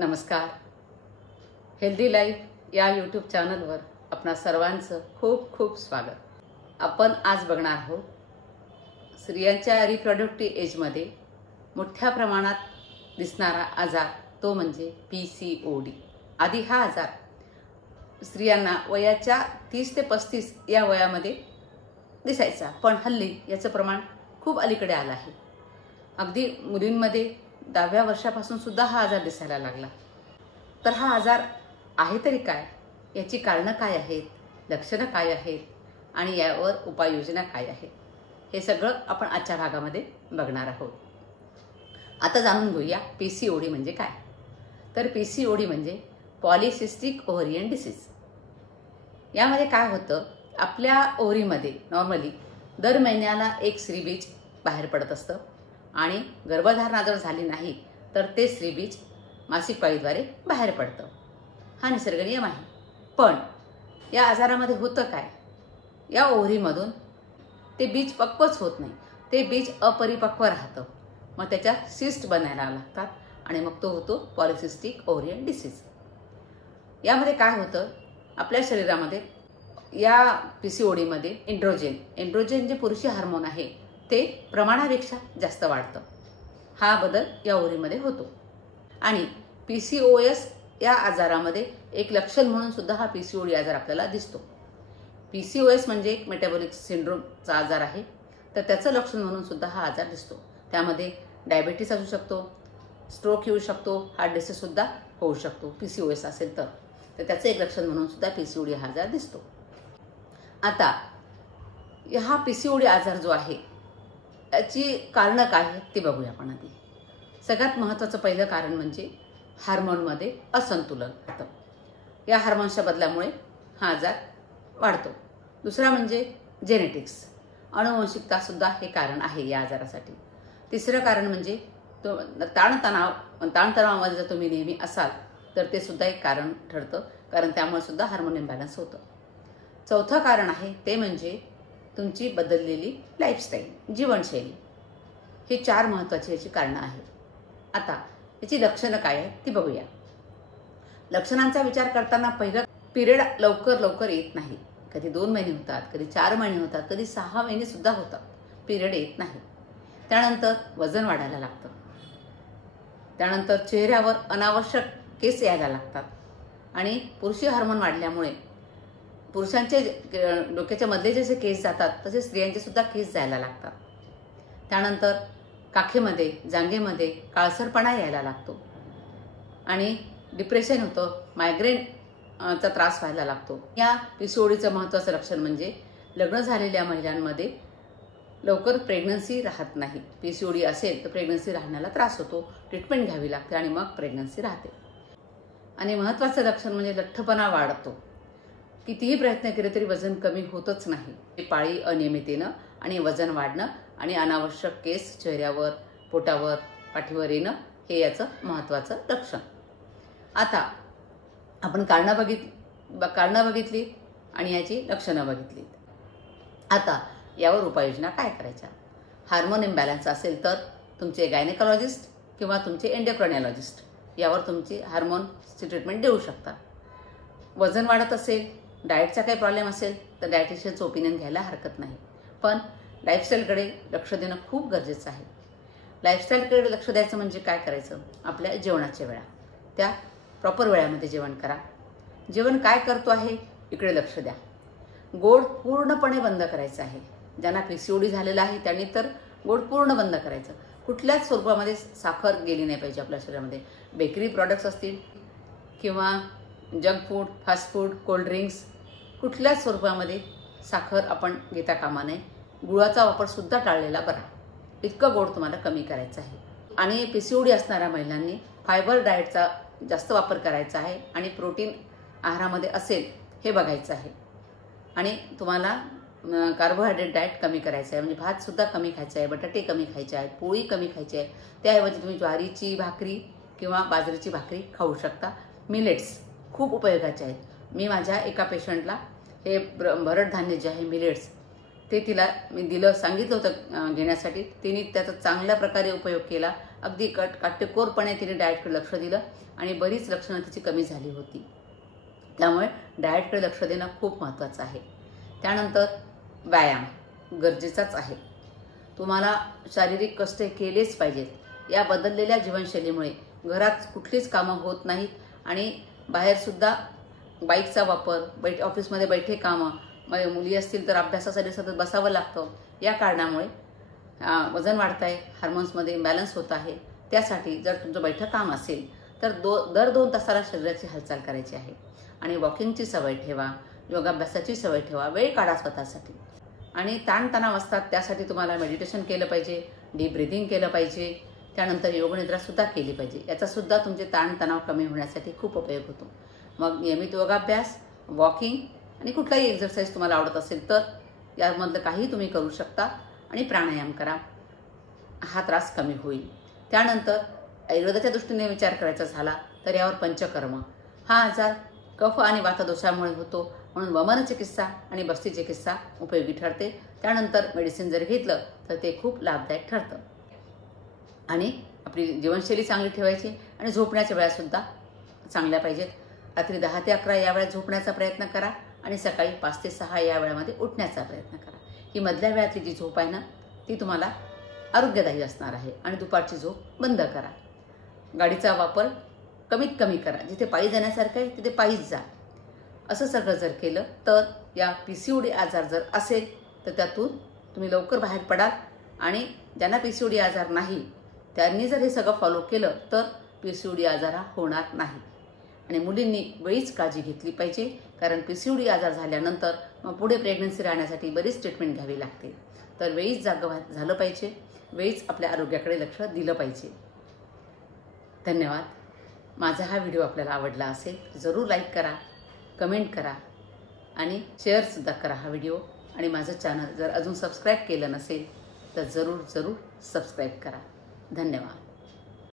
नमस्कार. Healthy life या YouTube चॅनलवर आपणा सर्वांचं खूप खूप स्वागत. आपण आज बघणार आहोत स्त्रियांच्या रिप्रोडक्टिव्ह एजमध्ये मोठ्या प्रमाणात दिसणारा आजार, तो म्हणजे PCOD. आधी हा आजार स्त्रियांना वयाच्या 30 ते 35 या वयामध्ये दिसायचा, पण हल्ली याचं प्रमाण खूप अलीकडे आलं आहे. अगदी मुलींमध्ये 10व्या वर्षापासून सुद्धा हा आजार दिसायला लागला. तर हा आजार आहे तरी काय, याची कारणं काय आहेत, लक्षणं काय आहेत आणि यावर उपाययोजना काय आहेत, हे सगळं आपण आजच्या भागामध्ये बघणार आहोत. आता जाणून घेऊया PCOD म्हणजे काय. तर PCOD म्हणजे पॉलिसिस्टिक ओव्हरियन डिसीज. यामध्ये काय होतं, आपल्या ओव्हरीमध्ये नॉर्मली दर महिन्याला एक स्त्रीबीज बाहेर पडत असतं आणि गर्भधारणा जर झाली नाही तर ते स्त्रीबीज मासिक पाळीद्वारे बाहेर पडतं. हा निसर्ग नियम आहे. पण या आजारामध्ये होतं काय, या ओव्हरीमधून ते बीज पक्वच होत नाही, ते बीज अपरिपक्व राहतं. मग त्याच्या सिस्ट बनायला लागतात आणि मग तो होतो पॉलिसिस्टिक ओव्हरियन डिसीज. यामध्ये काय होतं, आपल्या शरीरामध्ये या PCODमध्ये एंड्रोजन जे पुरुषी हार्मोन आहे ते प्रमाणापेक्षा जास्त वाढतं. हा बदल या ओव्हरीमध्ये होतो. आणि PCOS या आजारामध्ये एक लक्षण म्हणून सुद्धा हा PCOD आजार आपल्याला दिसतो. PCOS म्हणजे एक मेटाबॉलिक सिंड्रोमचा आजार आहे, तर त्याचं लक्षण म्हणून सुद्धा हा आजार दिसतो. त्यामध्ये डायबिटीस असू शकतो, स्ट्रोक येऊ शकतो, हार्ट डिसीज सुद्धा होऊ शकतो PCOS असेल तर. त्याचं एक लक्षण म्हणून सुद्धा PCOD हा आजार दिसतो. आता हा PCOD आजार जो आहे याची कारणं काय आहेत ते बघूया आपण आधी. सगळ्यात महत्त्वाचं पहिलं कारण म्हणजे हार्मोनमध्ये असंतुलन होतं. या हार्मोन्सच्या बदलामुळे हा आजार वाढतो. दुसरा म्हणजे जेनेटिक्स, अनुवंशिकतासुद्धा हे कारण आहे या आजारासाठी. तिसरं कारण म्हणजे ताणतणावामध्ये जर तुम्ही नेहमी असाल तर ते सुद्धा एक कारण ठरतं, कारण त्यामुळे सुद्धा हार्मोन इम्बॅलन्स होतं. चौथं कारण आहे ते म्हणजे तुमची बदललेली लाईफस्टाईल, जीवनशैली. हे 4 महत्त्वाची याची कारणं आहेत. आता याची लक्षणं काय आहेत ती बघूया. लक्षणांचा विचार करताना पहिलं, पिरियड लवकर येत नाही. कधी 2 महिने होतात, कधी 4 महिने होतात, कधी 6 महिने सुद्धा होतात, पिरियड येत नाही. त्यानंतर वजन वाढायला लागतं. त्यानंतर चेहऱ्यावर अनावश्यक केस यायला लागतात आणि पुरुषी हार्मोन वाढल्यामुळे पुरुषांचे डोक्याच्या मधले जसे केस जातात तसे स्त्रियांचे सुद्धा केस जायला लागतात. त्यानंतर काखेमध्ये, जांघेमध्ये काळसरपणा यायला लागतो आणि डिप्रेशन होतं, मायग्रेनचा त्रास व्हायला लागतो. या PCODचं महत्त्वाचं लक्षण म्हणजे लग्न झालेल्या महिलांमध्ये लवकर प्रेग्नन्सी राहत नाही. PCOD असेल तर प्रेग्नन्सी राहण्याला त्रास होतो, ट्रीटमेंट घ्यावी लागते आणि मग प्रेग्नन्सी राहते. आणि महत्त्वाचं लक्षण म्हणजे लठ्ठपणा वाढतो. कितीही प्रयत्न केले तरी वजन कमी होतच नाही. पाळी अनियमिततेनं आणि वजन वाढणं आणि अनावश्यक केस चेहऱ्यावर, पोटावर, पाठीवर येणं हे याचं महत्त्वाचं लक्षण. आता आपण कारणं बघितली आणि याची लक्षणं बघितली. आता यावर उपाययोजना काय करायच्या. हार्मोन इम्बॅलन्स असेल तर तुमचे गायनेकॉलॉजिस्ट किंवा तुमचे एंडोक्रायनॉलॉजिस्ट यावर तुमची हार्मोनची ट्रीटमेंट देऊ शकतात. वजन वाढत असेल, डाएटचा काही प्रॉब्लेम असेल तर डायटिशियनचं ओपिनियन घ्यायला हरकत नाही. पण लाईफस्टाईलकडे लक्ष देणं खूप गरजेचं आहे. लाईफस्टाईलकडे लक्ष द्यायचं म्हणजे काय करायचं, आपल्या जेवणाच्या वेळा त्या प्रॉपर वेळामध्ये जेवण करा. जेवण काय करतो आहे इकडे लक्ष द्या. गोड पूर्णपणे बंद करायचं आहे. ज्यांना PCOD झालेला आहे त्यांनी तर गोड पूर्ण बंद करायचं. कुठल्याच स्वरूपामध्ये साखर गेली नाही पाहिजे आपल्या शरीरामध्ये. बेकरी प्रॉडक्ट्स असतील किंवा junk food, fast food, cold drinks, कुठल्याच स्वरूपामध्ये साखर आपण घेता कामा नये. गुळाचा वापरसुद्धा टाळलेला बरा. इतकं गोड तुम्हाला कमी करायचं आहे. आणि PCOD असणाऱ्या महिलांनी फायबर डाएटचा जास्त वापर करायचा आहे आणि प्रोटीन आहारामध्ये असेल हे बघायचं आहे. आणि तुम्हाला कार्बोहायड्रेट डाएट कमी करायचं आहे, म्हणजे भातसुद्धा कमी खायचं आहे, बटाटे कमी खायचे आहेत, पोळी कमी खायची आहे. त्याऐवजी तुम्ही ज्वारीची भाकरी किंवा बाजरीची भाकरी खाऊ शकता. मिलेट्स खूप उपयोगाचे आहेत. मी माझ्या एका पेशंटला हे भरड धान्य जे आहे मिलेट्स ते तिला मी सांगितलं होतं घेण्यासाठी. तिने त्याचा चांगल्या प्रकारे उपयोग केला. अगदी काटेकोरपणे तिने डाएटकडे लक्ष दिलं आणि बरीच लक्षणं तिची कमी झाली होती. त्यामुळे डाएटकडे लक्ष देणं खूप महत्त्वाचं आहे. त्यानंतर व्यायाम गरजेचाच आहे. तुम्हाला शारीरिक कष्ट केलेच पाहिजेत. या बदललेल्या जीवनशैलीमुळे घरात कुठलीच कामं होत नाहीत आणि बाहेरसुद्धा बाईकचा वापर, ऑफिसमध्ये बैठे कामं, मुली असतील तर अभ्यासासाठी सतत बसावं लागतं. या कारणामुळे वजन वाढत आहे, हार्मोन्समध्ये इम्बॅलन्स होत आहे. त्यासाठी जर तुमचं बैठं काम असेल तर दर 2 तासाला शरीराची हालचाल करायची आहे आणि वॉकिंगची सवय ठेवा, योगाभ्यासाची सवय ठेवा, वेळ काढा स्वतःसाठी. आणि ताणतणाव असतात त्यासाठी तुम्हाला मेडिटेशन केलं पाहिजे, डीप ब्रिदिंग केलं पाहिजे. त्यानंतर योगनिद्रासुद्धा केली पाहिजे. याचासुद्धा तुमचे ताणतणाव कमी होण्यासाठी खूप उपयोग होतो. मग नियमित योगाभ्यास, वॉकिंग आणि कुठलाही एक्सरसाइज तुम्हाला आवडत असेल तर यामधलं काही तुम्ही करू शकता आणि प्राणायाम करा. हा त्रास कमी होईल. त्यानंतर आयुर्वेदाच्या दृष्टीने विचार करायचा झाला तर यावर पंचकर्म हा आजार कफ आणि वातदोषामुळे होतो, म्हणून वमन चिकित्सा आणि बस्ती चिकित्सा उपयोगी ठरते. त्यानंतर मेडिसिन जर घेतलं तर ते खूप लाभदायक ठरतं. आणि आपली जीवनशैली चांगली ठेवायची आणि झोपण्याच्या वेळासुद्धा चांगल्या पाहिजेत. रात्री 10 ते 11 या वेळात झोपण्याचा प्रयत्न करा आणि सकाळी 5 ते 6 या वेळामध्ये उठण्याचा प्रयत्न करा. ही मधल्या वेळातली जी झोप आहे ना ती तुम्हाला आरोग्यदायी असणार आहे. आणि दुपारची झोप बंद करा. गाडीचा वापर कमीत कमी करा. जिथे पायी जाण्यासारखं आहे तिथे पायीच जा. असं सगळं जर केलं तर या PCOD आजार जर असेल तर त्यातून तुम्ही लवकर बाहेर पडाल. आणि ज्यांना PCOD आजार नाही त्यांनी जर हे सगळं फॉलो केलं तर PCOD आजार हा होणार नाही. आणि मुलींनी वेळीच काळजी घेतली पाहिजे, कारण PCOD आजार झाल्यानंतर मग पुढे प्रेग्नन्सी राहण्यासाठी बरीच ट्रीटमेंट घ्यावी लागते. तर वेळीच जागं झालं पाहिजे, वेळीच आपल्या आरोग्याकडे लक्ष दिलं पाहिजे. धन्यवाद. माझा हा व्हिडिओ आपल्याला आवडला असेल जरूर लाईक करा, कमेंट करा आणि शेअरसुद्धा करा हा व्हिडिओ. आणि माझं चॅनल जर अजून सबस्क्राईब केलं नसेल तर जरूर सबस्क्राईब करा. धन्यवाद.